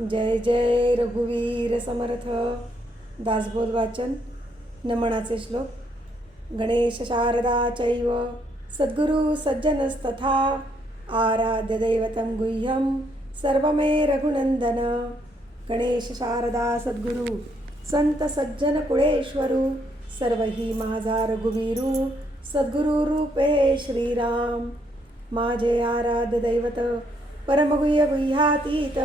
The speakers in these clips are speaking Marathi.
जय जय रघुवीर समर्थ. दासबोध वाचन नमनाचे श्लोक. गणेश शारदा चैव सद्गुरु सज्जनस्तथा. आराध्य दैवतं गुह्यं सर्वमे रघुनंदन गणेश शारदा सद्गुरु संत सज्जन कुळेश्वरू. सर्व ही माझा रघुवीरू सद्गुरु रूपे श्रीराम. माझे आराध्य दैवत परमगुह्य गुह्यातीत.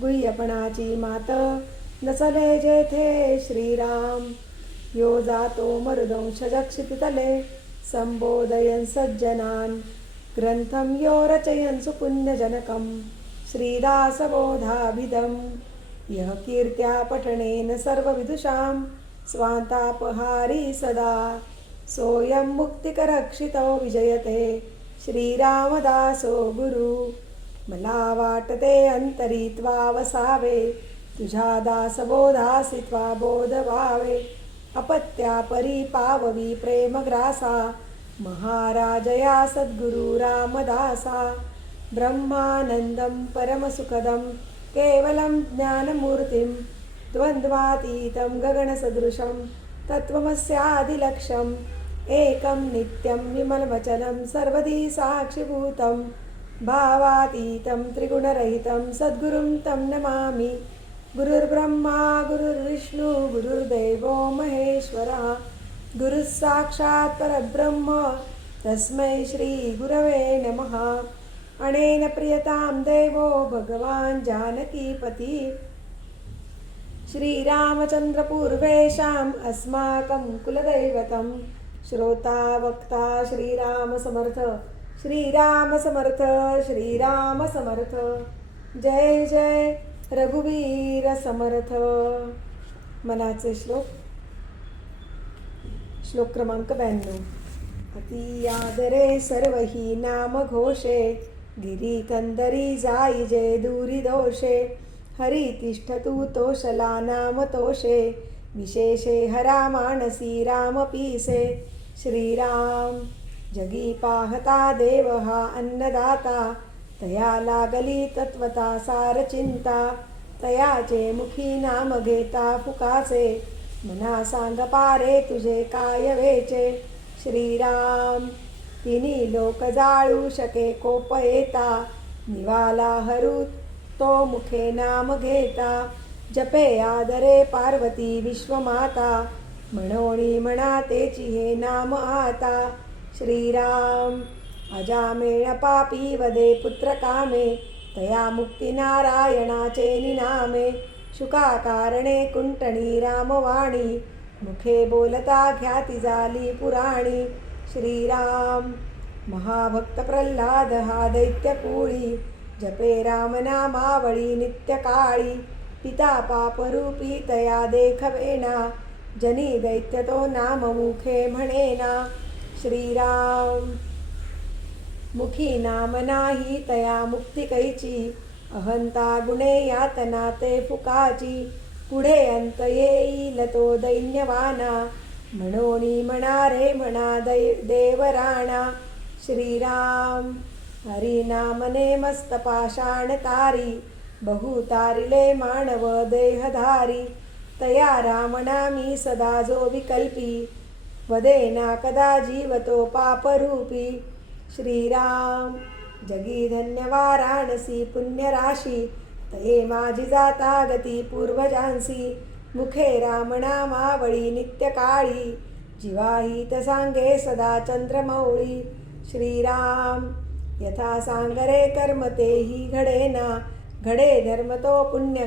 गुह्यपणाची मात. नसले जेथे श्रीराम. यो जातो मरुदंश जक्षितले संबोधयन् सज्जनान्. ग्रन्थं यो रचयन् सुपुण्यजनकं श्रीदासबोधाभिधं यः कीर्त्या पठनेन सर्वविदुषां. स्वान्तापहारी सदा. सोऽयं मुक्तिकरक्षितो विजयते. श्रीरामदासो गुरु. मला वाटते अंतरित्वा वसावे तुझ्या दासबोधासी त्वा बोध व्हावे अपत्या परी पाववी प्रेमग्रासा महाराजया सद्गुरु रामदासा ब्रह्मानन्दं परमसुखदं केवलं ज्ञानमूर्तिं द्वन्द्वातीतं गगनसदृशं तत्त्वमस्यादिलक्ष्यम् एकं नित्यं विमलवचनं सर्वदी साक्षिभूतं भावातीतं त्रिगुणरहितं सद्गुरुं तं नमामि। गुरुर्ब्रह्मा गुरुर्विष्णु गुरुर्देवो महेश्वरः। गुरुः साक्षात् परब्रह्म तस्मै श्रीगुरवे नमः। अनेन प्रियतां देवो भगवान् जानकीपति। श्रीरामचन्द्रपूर्वेषाम् अस्माकं कुलदैवतं। श्रोता वक्ता श्रीरामसमर्थ। श्रीरामसमर्थ श्रीरामसमर्थ जय जय रघुवीर समर्थ. मनाचे श्लोक. श्लोक क्रमांक ब्याण्णव. अति आदरे सर्व ही नाम घोषे. गिरी कंदरी जाई जे दूरी दोषे. हरी तिष्ठतु तोषला नाम तोषे. विशेषे हरा मानसी राम पीसे. श्रीराम. जगी पाहता देव हा अन्नदाता तया लागली तत्वता सार चिंता तयाचे मुखी नाम घेता फुकाचे मना सांग पारे तुझे काय वेचे? श्रीराम तिनी लोक जाळू शके कोप येता निवाला हरू तो मुखे नाम घेता जपे आदरे पार्वती विश्वमाता म्हणोणी म्हणा तेची हे नाम आता श्रीराम। अजामेण पापी वदे पुत्रकामे तया मुक्तिनारायणाचे निनामे। शुकाकारणे कुंटणी रामवाणी। मुखे बोलता ख्याती झाली पुराणी। श्रीराम। महाभक्त प्रल्हाद हा दैत्य जपे रामनामावळी नित्यकाळी पिता पापरूपी तया देखवेना जनी दैत्यतो नाममुखे नाम मुखे म्हणेना। श्रीराम। मुखी नाम नाही तया मुक्ती कैची। अहंता गुणे यातना ते फुकाची। पुढे अंत येईल तो दैन्यवाना। म्हणोनी म्हणा रे म्हणा दै देवराणा। श्रीराम। हरिनामने मस्त पाषाण तारी। बहु तारिले मानव देहधारी। तया रामनामी सदा जो विकल्पी। वदेना कदा जीवतो पापरूपी श्रीराम जगी धन्य वाराणसी पुण्यराशी तये माझी जाता गती पूर्वजांसी। मुखे रामनामावळी नित्यकाळी जीवाहित सांगे सदा चंद्रमौळी। श्रीराम यथा सांगरे कर्म तेही घडेना घडे धर्म तो पुण्य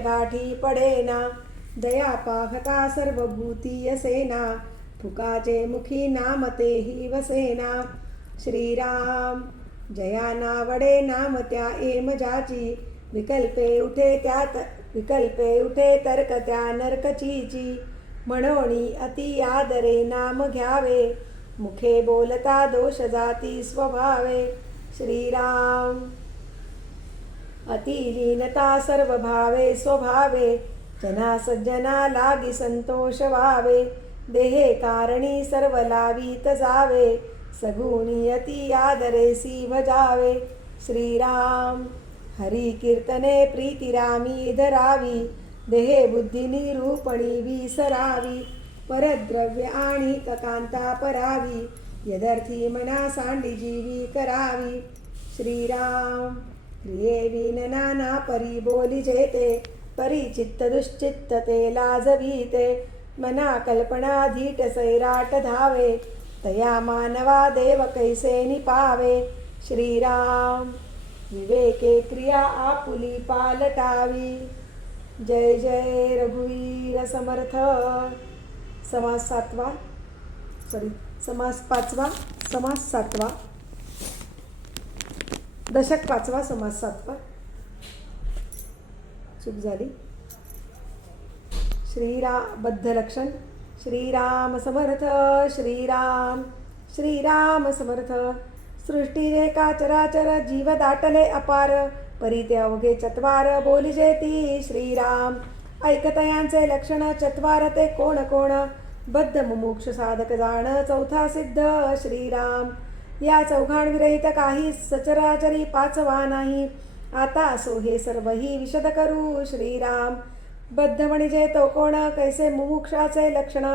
पडेना। दया पाहता सर्वभूतीयसेना यसेना मुखी नाम तेही वसेना. श्रीराम जया नावडे नाम त्या एम जाची. विकल्पे उठे त्यात विकल्पे उठे तर्क त्या नरकचीची म्हणोणी अति आदरे नाम घ्यावे. मुखे बोलता दोष जाती स्वभावे. श्रीराम अतिलीनता सर्व भावे स्वभावे. जना सज्जना लागी संतोष व्हावे देहे कारणी सर्व लावीत जावे सगुणी अति आदरेसी भजावे श्रीराम हरी कीर्तने प्रीतिरामी धरावी देहे बुद्धिनी रूपणी विसरावी परद्रव्य आणि ककांता परावी यदर्थी मना सांडी जीवी करावी। श्रीराम क्रिये विन नाना परी बोली जेते परी चित्त दुश्चित्त ते लाजवीते। मना कल्पनाधीट सैराट धावे तया मानवा देव कैसे निपावे श्रीराम विवेके क्रिया आपुली पालटावी। जय जय रघुवीर समर्थ। समास सातवा सॉरी समास पाचवा समास सातवा. दशक पाचवा समास सातवा. चूक झाली. श्रीराम बद्धलक्षण श्रीराम समर्थ श्रीराम श्रीराम समर्थ सृष्टी चराचर जीव दाटले अपार परिते अवघे चत्वार बोलिजे ती श्रीराम। ऐकतयांचे लक्षण चत्वार ते कोण कोण? बद्ध मुमुक्ष साधक जाण चौथा सिद्ध श्रीराम। या चौघाण विरहित काही सचराचरी पाचवा नाही। आता असो हे सर्वही विशद करू श्रीराम। बद्ध म्हणजे तो कोण कैसे मुमुक्षाचे लक्षण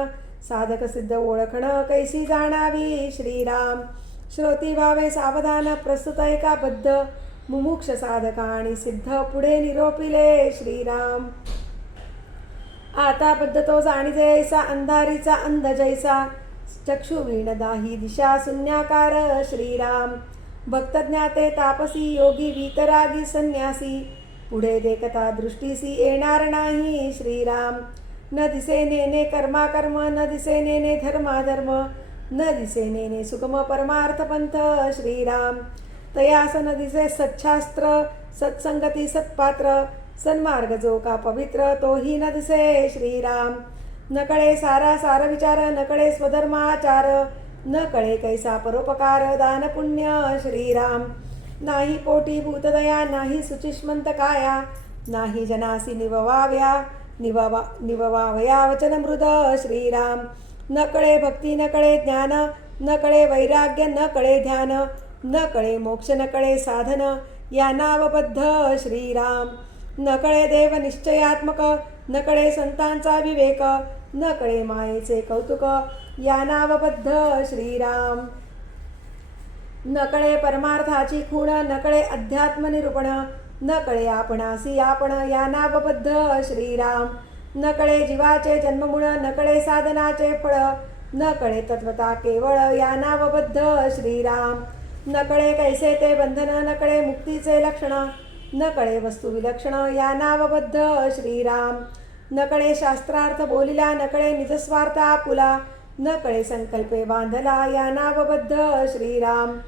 साधक सिद्ध ओळखण कैसी जाणावी श्रीराम? श्रोती भावे सावधान प्रस्तुत एका बद्ध? मुमुक्ष साधका आणि सिद्ध पुढे निरोपिले श्रीराम. आता बद्ध तो जाणी जैसा अंधारीचा अंध जैसा चक्षुवीण दाही दिशा शून्याकार श्रीराम. भक्तज्ञाते तापसी योगी वीतरागी संन्यासी पुढे देखता दृष्टीसी येणार नाही. श्रीराम न दिसे नेने कर्माकर्म न दिसे नेने धर्माधर्म न दिसे नेने सुगम परमार्थ पंथ. श्रीराम तयास न दिसे सच्छास्त्र सत्संगती सत्पात्र सन्मार्ग जो का पवित्र तोही न दिसे. श्रीराम न कळे सारा सार विचार न कळे स्वधर्माचार न कळे कैसा परोपकार दान पुण्य श्रीराम नाही पोटी भूतदया नाही सुचिष्मंत काया नाही जनासी निववाव्या निववा निववावया वचन मृद श्रीराम। न कळे भक्ती न कळे ज्ञान न कळे वैराग्य न कळे ध्यान न कळे मोक्ष न कळे साधन या नावबद्ध श्रीराम। न कळे देव निश्चयात्मक न कळे संतांचा विवेक न कळे मायेचे कौतुक या नावबद्ध श्रीराम। नकळे परमार्थाची खूण नकळे अध्यात्मनिरूपण नकळे न कळे आपणासी आपण या नावबद्ध श्रीराम. नकळे जीवाचे जन्ममुळ नकळे साधनाचे फळ न कळे तत्वता केवळ या नावबद्ध श्रीराम. नकळे कैसे ते बंधन नकळे मुक्तीचे लक्षण न कळे वस्तू विलक्षण या नावबद्ध श्रीराम. नकळे शास्त्रार्थ बोलिला नकळे निजस्वार्थ आपुला न कळे संकल्पे बांधला या नावबद्ध श्रीराम.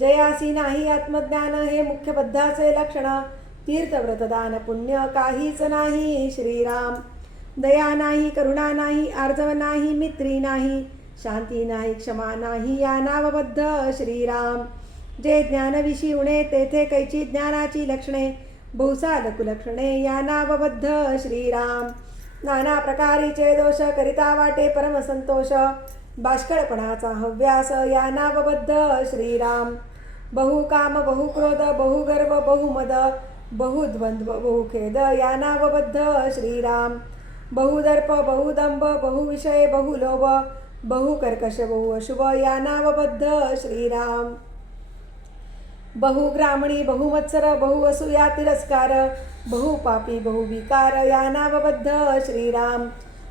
जयासी नाही आत्मज्ञान हे मुख्य बद्धाचे लक्षण. तीर्थव्रतदान पुण्य काहीच नाही श्रीराम. दया नाही करुणा नाही आर्जव नाही मित्री नाही शांती नाही क्षमा नाही या नावबद्ध श्रीराम. जे ज्ञानविषयी उणे तेथे कैची ज्ञानाची लक्षणे. बहुसाल कुलक्षणे या नावबद्ध श्रीराम. नाना प्रकारीचे दोष करिता वाटे परमसंतोष। बाष्कळपणाचा हव्यास या नावबद्ध श्रीराम। बहु बहुक्रोध बहुगर्व बहुमद बहुद्वंद्व बहुखेद या नावबद्ध श्रीराम। बहुदर्प बहुदंभ बहुविषय बहुलोभ बहुकर्कश बहुअशुभ या नावबद्ध श्रीराम। बहुग्रामणी बहुमत्सर बहुअसूया तिरस्कार बहुपापी बहुविकार या नावबद्ध श्रीराम.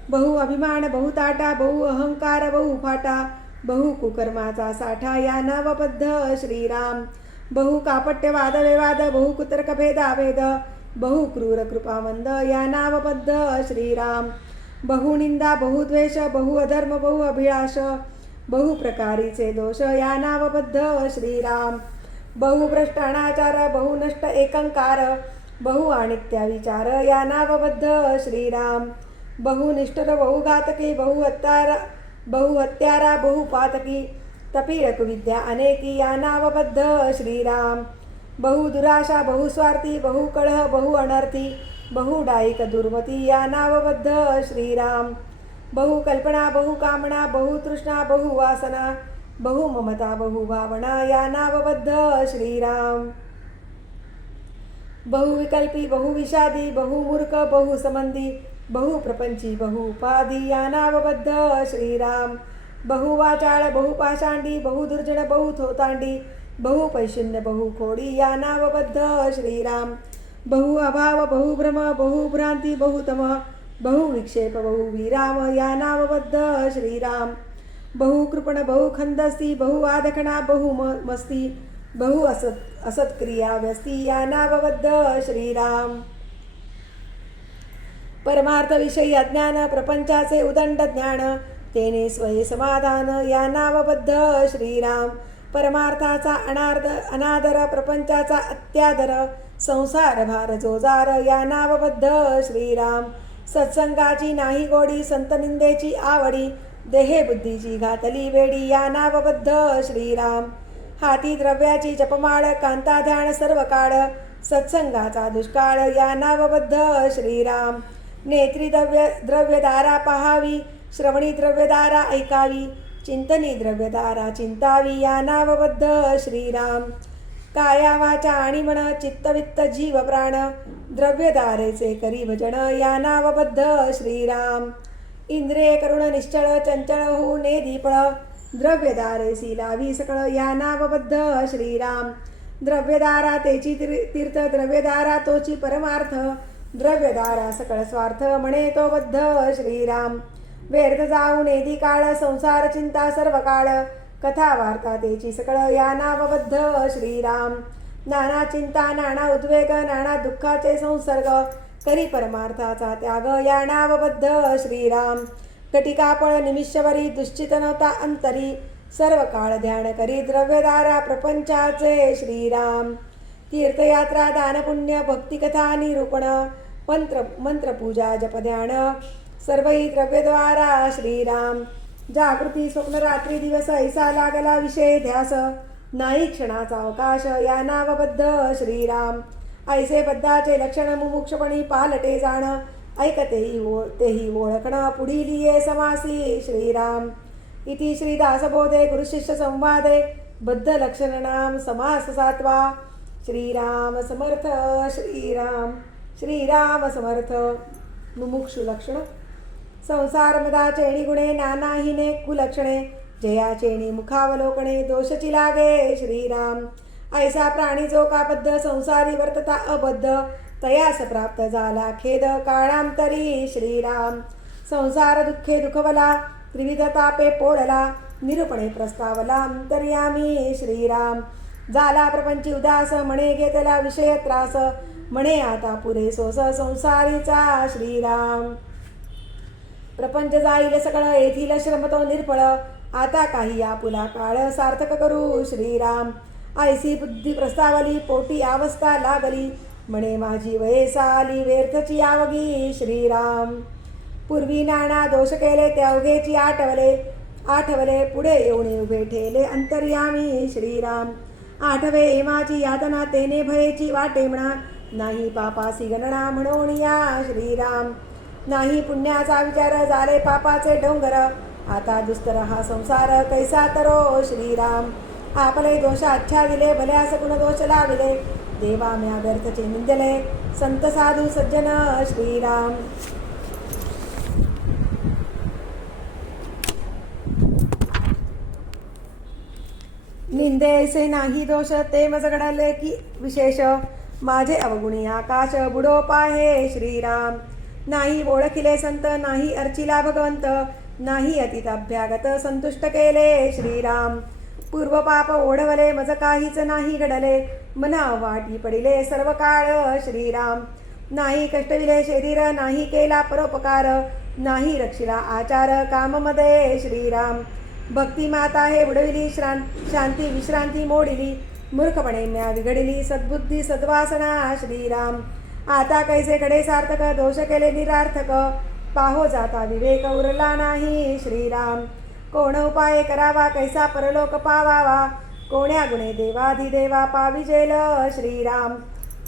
बहु अभिमान बहुताटा बहु अहंकार बहुफाटा बहु कुकर्माचा साठा या नावबद्ध श्रीराम. बहु कापट्यवादविवाद बहु कुतर्क भेदाभेद बहु क्रूर कृपामंद या नावबद्ध श्रीराम. बहुनिंदा बहुद्वेष बहु अधर्म बहु अभिलाष बहु प्रकारीचे दोष या नावबद्ध श्रीराम. बहुभ्रष्ट अनाचार बहुनष्ट एकंकार बहु आणित्या विचार या नावबद्ध श्रीराम. बहुनिष्ठर बहुघातकी बहुहत्यार बहुहत्यारा बहुपातकी तपीरकविद्या अनेकी या नावबद्ध श्रीराम. बहुदुराशा बहुस्वार्थी बहुकळह बहु अनर्थी बहुडायिक दुर्मती या नावबद्ध श्रीराम. बहुकल्पना बहुकामना बहुतृष्णा बहुवासना बहुममता बहुभावना या नावबद्ध श्रीराम। बहुविकल्पी बहुविषादी बहुमूर्ख बहुसंबंधी बहुप्रपंची बहुपादी यानावबद्ध श्रीराम। बहुवाचाळ बहुपाषांडी बहुदुर्जन बहुथोतांडी बहुपैशून्य बहुखोडी यानावबद्ध श्रीराम। बहु अभाव बहुभ्रम बहुभ्रांती बहुतम बहुविक्षेप बहुविराम यानावबद्ध श्रीराम। बहुकृपण बहुखंदस्ती बहुवादखणा बहुमस्ती बहु असत असत्क्रिया व्यस्ती यानावबद्ध श्रीराम। परमार्थ विषयी अज्ञान प्रपंचाचे उदंड ज्ञान तेने स्वये समाधान या नावबद्ध श्रीराम। परमार्थाचा अनार्द अनादर प्रपंचाचा अत्यादर संसार भार जोजार या नावबद्ध श्रीराम। सत्संगाची नाही गोडी संतनिंदेची आवडी देहे बुद्धीची घातली वेडी या नावबद्ध श्रीराम. हाती द्रव्याची जपमाळ कांता ध्यान सर्व काळ सत्संगाचा दुष्काळ या नावबद्ध श्रीराम. नेत्री द्रव्य द्रव्यदारा पहावी श्रवणी द्रव्यदारा ऐकावी चिंतनी द्रव्यदारा चिंतावी या नावबद्ध श्रीराम. काया वाचा आणि म्हण चित्तवित्त जीव प्राण द्रव्यदारेचे करी भजन या नावबद्ध श्रीराम. इंद्रिय करुण निश्चळ चंचळ होऊ ने दीपळ. द्रव्यदारे लावी सकळ या नावबद्ध श्रीराम. द्रव्यदारा तेची तीर्थ द्रव्यदारा तोची परमार्थ. द्रव्यदारा सकळ स्वार्थ म्हणे तो बद्ध श्रीराम. व्यर्थ जाऊ नेदी काळ संसार चिंता सर्व काळ. कथा वार्ता तेची सकळ या नावबद्ध श्रीराम. नाना चिंता नाना उद्वेग नाना दुःखाचे संसर्ग. करी परमार्थाचा त्याग या नावबद्ध श्रीराम. कटिकापळ निमिषवरी दुश्चित नव्हता अंतरी. सर्व काळ ध्यान करी द्रव्यदारा प्रपंचाचे श्रीराम. तीर्थयात्रा दानपुण्य भक्तिकथा निरूपण मंत्र मंत्रपूजा जपध्यान सर्वही द्रव्यद्वारा श्रीराम. जागृती स्वप्न रात्री दिवस ऐसा लागला विषय ध्यास. नाही क्षणाचा अवकाश या नावबद्ध श्रीराम. ऐसे बद्धाचे लक्षण मुमुक्षपणी पालटे जाण. ऐकतेही ओ तेही ओळखणं पुढील ये समासी श्रीराम. इति श्रीदासबोधे गुरुशिष्य संवादे बद्ध लक्षणनाम समास सात्वा. श्रीराम समर्थ श्रीराम. श्रीराम समर्थ. मुमुक्षु लक्षण. संसार मदा चेणी गुणे नानाहिने कुलक्षणे. जया चेणी मुखावलोकणे दोषची लागे. श्रीराम. ऐसा प्राणी जो काबद्ध संसारी वर्तता अबद्ध। तयास प्राप्त झाला खेद काळांतरी श्रीराम। संसार दुःखे दुखवला त्रिविध तापे पोळला निरूपणे प्रस्तावला अंतर्यामी श्रीराम। झाला प्रपंची उदास म्हणे घेतला विषय त्रास म्हणे आता पुरे सोस संसारीचा श्रीराम। प्रपंच जाईल सगळं येथील श्रमतो निर्फळ आता काही आपुला काळ सार्थक करू श्रीराम। आयसी बुद्धी प्रस्तावली पोटी अवस्था लागली. म्हणे माझी वयसाली व्यर्थची आवगी श्रीराम. पूर्वी नाना दोष केले त्या अवघेची आठवले. आठवले पुढे येऊन उभे ठेले अंतर्यामी श्रीराम आठवे हेमाची यातना तेने भयेची वाटे म्हणा. नाही पापासी गणना म्हणून या श्रीराम. नाही पुण्याचा विचार झाले पापाचे डोंगर. आता दुस्तर हा संसार कैसा तरो श्रीराम. आपले दोष अच्छा दिले भल्यास गुण दोष लाविले. देवा म्या व्यर्थचे निंदले. संत साधू सज्जन श्रीराम. निंदेसे नाही दोष ते मज घडले की विशेष. माझे अवगुणी आकाश बुडो पाहे श्रीराम. नाही ओळखिले संत नाही अर्चिला भगवंत. नाही अतित अभ्यागत संतुष्ट केले श्रीराम. पूर्व पाप ओढवले मज काहीच नाही घडले. मना वाटी पडिले सर्व काळ श्रीराम. नाही कष्टविले शरीर नाही केला परोपकार. नाही रक्षिला आचार काममध्ये श्रीराम. भक्ती माता हे उडविली श्रां शांती विश्रांती मोडिली. मूर्खपणे म्या विघडिली सद्बुद्धी सद्वासना श्रीराम. आता कैसे घडे सार्थक दोष केले निरार्थक. पाहो जाता विवेक उरला नाही श्रीराम. कोण उपाय करावा कैसा परलोक पावावा? कोण्या गुणे देवाधिदेवा पाविजेल श्रीराम.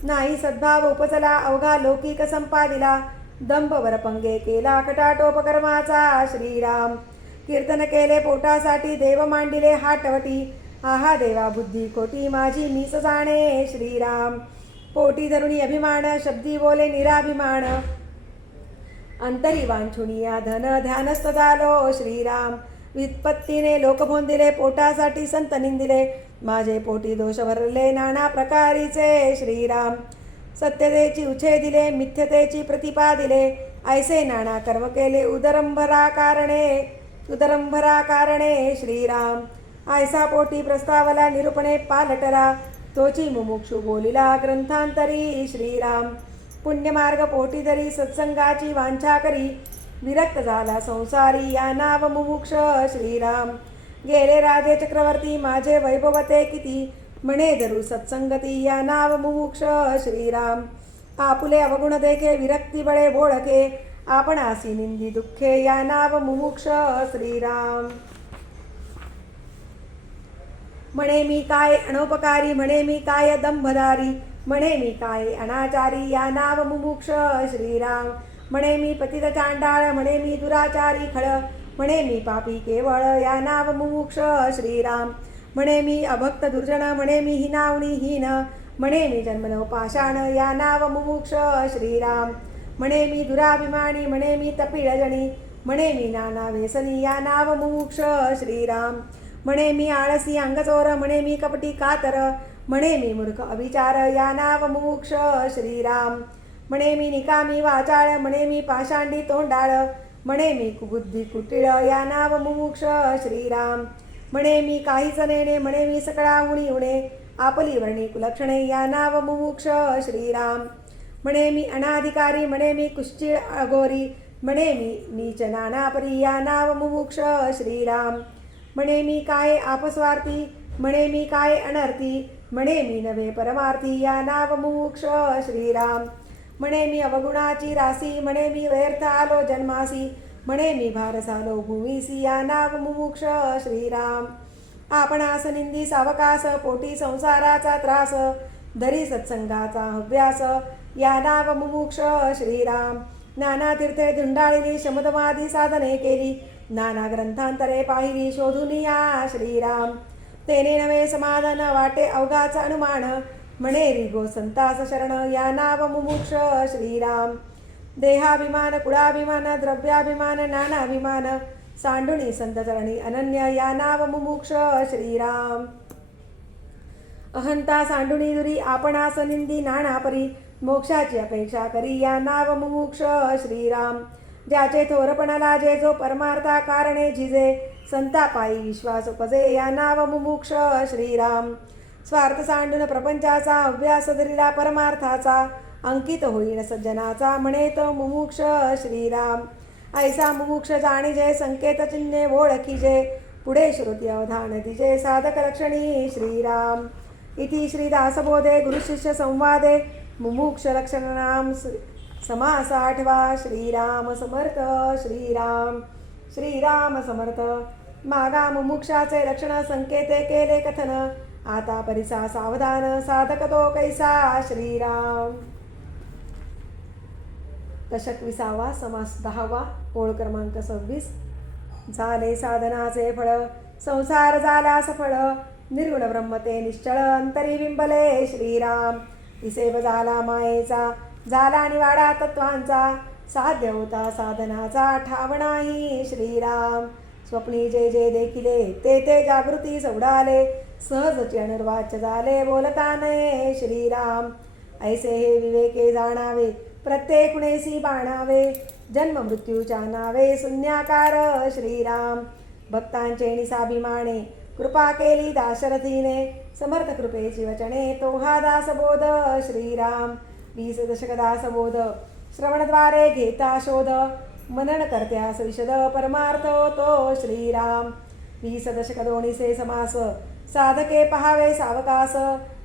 नाही सद्भाव उपचला अवघा लौकिक संपादिला. दंभवर पंगे केला कटाटोपकर्माचा. श्रीराम. कीर्तन केले पोटासाठी देव मांडिले हाटवटी. आहा देवा बुद्धी खोटी माझी मीस जाणे. श्रीराम. पोटी धरुणी अभिमान शब्दी बोले निराभिमान. अंतरी वांछुनिया धन ध्यानस्थ झालो. श्रीराम. वित्पत्तीने लोक दिले पोटासाठी संत निंदिले. माझे पोटी दोष भरले नाना प्रकारीचे. श्रीराम सत्यतेची उछे दिले मिथ्यतेची प्रतिपा दिले. ऐसे नाना कर्म केले उदरंभरा कारणे. उदरंभरा कारणे श्रीराम. ऐसा पोटी प्रस्तावला निरूपणे पालटला. तोची मुमुक्षु बोलिला ग्रंथांतरी श्रीराम. पुण्यमार्ग पोटी तरी सत्संगाची वांछा करी. विरक्त झाला संसारी या नाव मुमुक्ष श्रीराम. गेले राजे चक्रवर्ती माझे वैभवते किती? म्हणे धरू सत्संगती या नाव मुमुक्ष श्रीराम. आपुले अवगुण देखे विरक्ती बळे बोळके आपण आसी निंदी दुःखे या नाव मुमुक्ष श्रीराम. म्हणे मी काय अनोपकारी म्हणे मी काय दंभधारी म्हणे मी काय अनाचारी या नाव मुमुक्ष श्रीराम. म्हणे मी पतित चांडाळ म्हणे मी दुराचारी खळ म्हणे मी पापी केवळ या नाव मुमुक्ष श्रीराम म्हणे मी अभक्त दुर्जन म्हणे मी हिनावणी हीन म्हणे मी जन्मनो पाषाण या नाव मुमुक्ष श्रीराम म्हणे मी दुराभिमानी म्हणे मी तपिळजणी म्हणे मी नाना वेसनी या नाव मुमुक्ष श्रीराम म्हणे मी आळसी अंगचोर म्हणे मी कपटी कातर म्हणे मी मूर्ख अविचार या नाव मुमुक्ष श्रीराम म्हणे मी निकामी वाचाळ म्हणे मी पाषांडी तोंडाळ म्हणे मी बुद्धी कुटिळ या नाव मुमुक्ष श्रीराम म्हणे मी काहीच नेणे म्हणे मी सकळा उणी उणे आपली वर्णी कुलक्षणे या नाव मुमुक्ष श्रीराम म्हणे मी अनाधिकारी म्हणे मी कुश्चिळ अघोरी म्हणे मी नीच नानापरी या नाव मुमुक्ष श्रीराम म्हणे मी काय आपस्वार्थी म्हणे मी काय अनर्थी म्हणे मी नवे परमार्थी या नाव मुमुक्ष श्रीराम म्हणे मी अवगुणाची रासी म्हणे मी व्यर्थ आलो जन्मासी म्हणे मी भारस आलो भूमीसी या नाव मुमुक्ष श्रीराम. आपणास निंदी सावकास पोटी संसाराचा त्रास धरी सत्संगाचा हव्यास या नाव मुमुक्ष श्रीराम. नाना तीर्थे धुंडाळिली शमदमादी साधने केली नाना ग्रंथांतरे पाहिली शोधून या श्रीराम. तेने नवे समाधान वाटे अवघाचा अनुमान म्हणे रिगो संतास शरण या नाव मुमुक्ष श्रीराम। देहाभिमान कुळाभिमान द्रव्याभिमान नानाभिमान सांडुणी संत चरणी अनन्य या नाव मुमुक्ष श्रीराम। अहंता सांडुणी दुरी आपणास निंदी नाणापरी मोक्षाची अपेक्षा करी या नाव मुमुक्ष श्रीराम। ज्याचे थोरपणाला लाजे जो परमार्था कारणे झिजे संतापायी विश्वास उपजे या नाव मुमुक्ष श्रीराम। स्वार्थ सांडून प्रपंचाचा अभ्यास धरिला परमार्थाचा अंकित होईल सज्जनाचा म्हणे तो मुमुक्ष श्रीराम. ऐसा मुमुक्ष जाणीजे संकेत चिन्हे ओळखीजे पुढे श्रुती अवधान तिजे साधक लक्षणी श्रीराम. इति श्रीदासबोधे गुरुशिष्य संवादे मुमुक्ष लक्षणाम समास आठवा श्रीराम समर्थ श्रीराम. श्रीराम समर्थ. मागा मुमुक्षाचे लक्षण संकेते केले कथन आता परिसा सावधान साधक तो कैसा? श्रीराम. दशक विसावा समास दहावा ओळ क्रमांक सव्वीस. झाले साधनाचे फळ संसार झाला सफळ निर्गुण ब्रह्मते निश्चळ अंतरी बिंबले श्रीराम. इसेब झाला मायेचा झाला निवाडा तत्वांचा. साध्य होता साधनाचा ठावणाही श्रीराम. स्वप्नी जे जे देखिले ते ते जागृती सवडाले सहजचे अनिर्वाच्य झाले बोलता नये श्रीराम. ऐसे हे विवेके जाणावे प्रत्येक गुणेसी बाणावे जन्म मृत्यूच्या नावे शून्याकार श्रीराम. भक्तांचे निसाभिमाने कृपा केली दाशरथीने समर्थ कृपेची वचने तो हा दासबोध श्रीराम. वीस दशक दासबोध श्रवणद्वारे घेता शोध मनन करत्यास विशद परमार्थ तो श्रीराम. वीस दशक दोन्हीचे समास साधके पहावे सावकास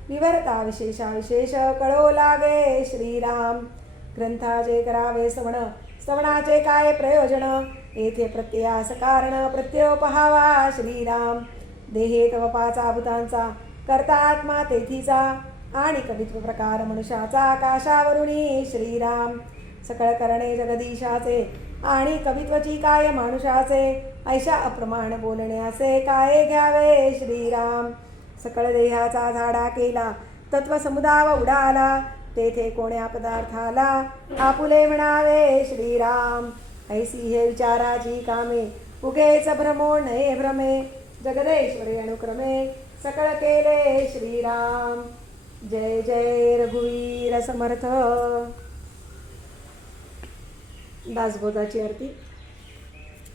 विवरता विशेषा विशेष कळो लागे श्रीराम. ग्रंथाचे करावे श्रवण श्रवणाचे काय प्रयोजन? येथे प्रत्ययास कारण प्रत्यय पहावा श्रीराम. देहे तवपाचा भूतांचा करता आत्मा तेथीचा आणि कवित्व प्रकार मनुष्याचा आकाशावरुणी श्रीराम. सकळ करणे जगदीशाचे आणि कवित्वची काय मानुषाचे? ऐशा अप्रमाण बोलण्याचे काय घ्यावे? श्रीराम सकळ देहाचा झाडा केला तत्व समुदाव उडाला तेथे कोण्या पदार्थाला? आपुले म्हणावे श्रीराम ऐसी हे विचाराची कामे उगेच भ्रमो नये भ्रमे जगदेश्वरी अनुक्रमे सकळ केले श्रीराम. जय जय रघुवीर समर्थ. दासबोधाची आरती.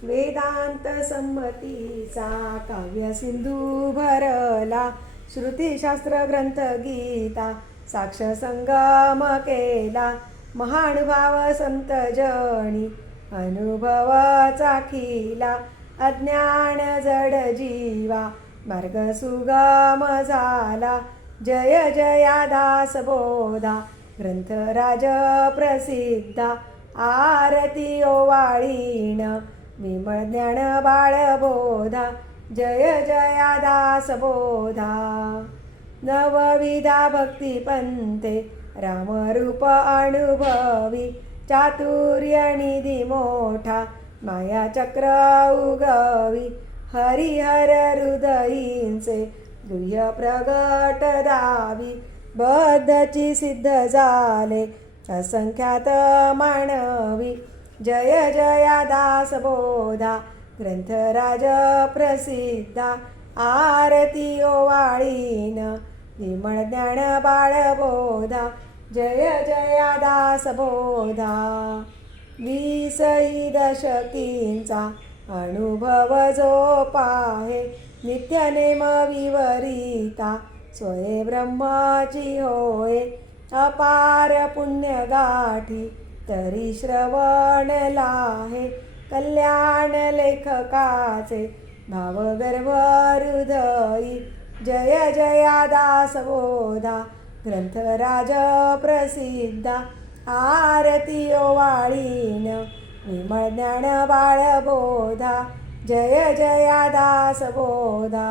वेदांत संमतीचा काव्य सिंधू भरला. श्रुतीशास्त्र ग्रंथ गीता साक्ष संगम केला महानुभाव संत जणी अनुभव चाखिला अज्ञान जड जीवा मार्ग सुगम झाला. जय जया दास बोधा ग्रंथराज प्रसिद्धा. आरती ओवाळीण विमळ ज्ञान बाळबोधा जय जया दास बोधा. नवविधा भक्ती पंते रामरूप अनुभवी चातुर्य निधी मोठा माया चक्र उगवी हरिहर हृदयींचे दुह्य प्रगट दावी बद्धची सिद्ध झाले असंख्यात मानवी. जय जया दास बोधा. ग्रंथराज प्रसिद्धा. आरती ओवाळीन. विमळ ज्ञान बाळबोधा जय जया दास बोधा. वीसही दशकींचा अनुभव जो पाहे नित्यनेम विवरिता. स्वय ब्रह्माची होय. अपार पुण्य गाठी तरी श्रवण लाहे. कल्याण लेखकाचे भावगर्भ हृदयी जय जया दास बोधा ग्रंथराज प्रसिद्धा. आरती वाळीन विमळ ज्ञान बाळबोधा जय जया दास बोधा.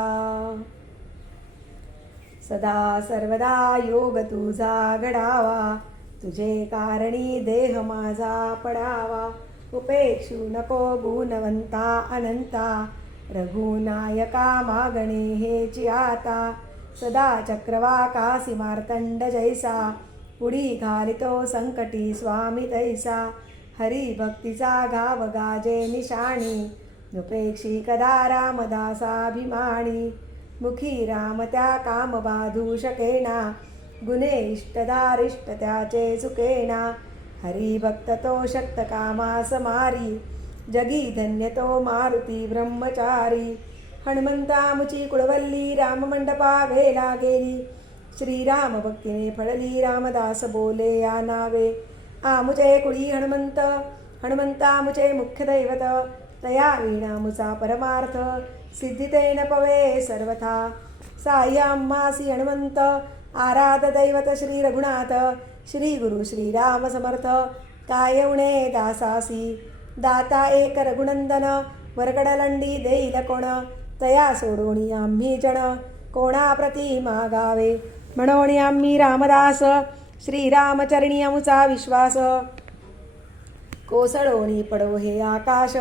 सदा सर्वदा योग तुझा घडावा. तुझे कारणी देह माझा पडावा. उपेक्षू नको गुणवंता अनंता. रघुनायका मागणे हे आता सदा चक्रवाकासी मार्तंड जैसा. पुढी घालितो संकटी स्वामी तैसा. हरिभक्तीचा गाव गाजे निशाणी. उपेक्षी कदा रामदासाभिमाणी मुखी राम त्या काम बाधू शकेना. गुणे इष्टदारिष्ट त्याचे चुकेना हरिभक्त तो शक्त कामास मारी जगी धन्य तो मारुती ब्रह्मचारी. हनुमंता मुची कुळवल्ली राममंडपा वेला गेली. श्रीराम भक्तीने फळली रामदास बोले या नावे. आमुचे कुळी हनुमंत हनुमंता मुचे मुख्य दैवत. तया वीणा मुचा परमार्थ. सिद्धितेन पवे सर्वथा। साह्याम्मासी हनुमंत आराध दैवत श्री रघुनाथ श्री गुरु श्रीराम समर्थ। काय उणे दासासी दाता एक रघुनंदन वरकडलंडी देईल कोण। तया सोडोणी आम्ही जण कोणाप्रती मागावे। म्हणून आम्ही रामदास श्रीरामचरणीयमुचा विश्वास। कोसळोणी पडो हे आकाश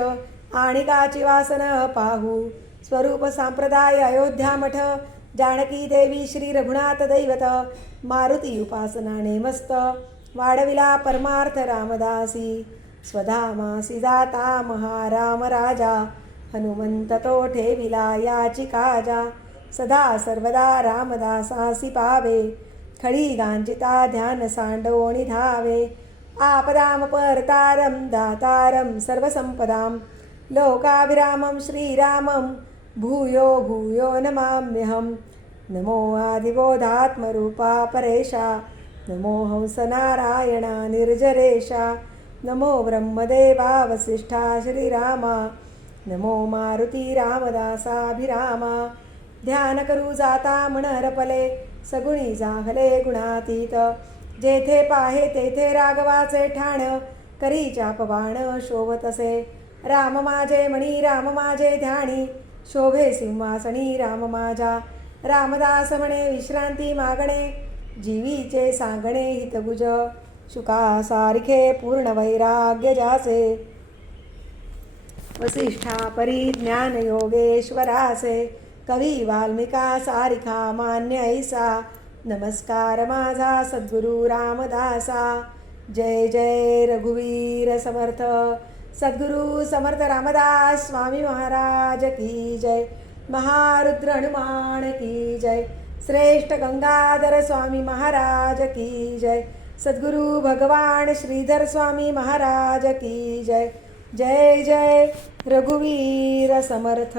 आणि काची वासन पाहू। स्वरूप सांप्रदाय अयोध्या मठ जानकी देवी श्री रघुनाथ दैवत मारुती उपासनाने मस्त वाढविला परमार्थ रामदासी स्वधामासी जाता महाराम राजा हनुमंत तो ठेविला याची काजा सदा सर्वदा रामदासासी पावे खडी गांजिता ध्यान सांडोणी धावे आपदाम परतारम दातारं सर्वसंपदाम लोकाभिरामं श्रीरामं भूयो भूयो नमाम्यहं। नमो आदिबोधात्मरूपा परेशा। नमो हंसनारायणा निर्जरेशा। नमो ब्रह्मदेवा वसिष्ठा श्रीरामा। नमो मारुती रामदासाभिरामा। ध्यान करू जाता मनहरपले। सगुणी जाहले गुणातीत। जेथे पाहे तेथे राघवाचे ठाण। करी चापबाण शोभतसे। राम माझे मणी राम माझे ध्यानी। शोभे सिंहासनी राम माझा. रामदास म्हणे विश्रांती मागणे जीवीचे सांगणे हितगुज शुकासारखे पूर्ण वैराग्य जासे. वसिष्ठा परी ज्ञान योगेश्वरासे. कवी वाल्मिका सारिखा मान्य ऐसा. नमस्कार माझा सद्गुरू रामदासा. जय जय रघुवीर समर्थ. सद्गुरू समर्थ रामदास स्वामी महाराज की जय। महारुद्र हनुमान की जय। श्रेष्ठ गंगाधर स्वामी महाराज की जय। सद्गुरू भगवान श्रीधर स्वामी महाराज की जय। जय जय। रघुवीर समर्थ।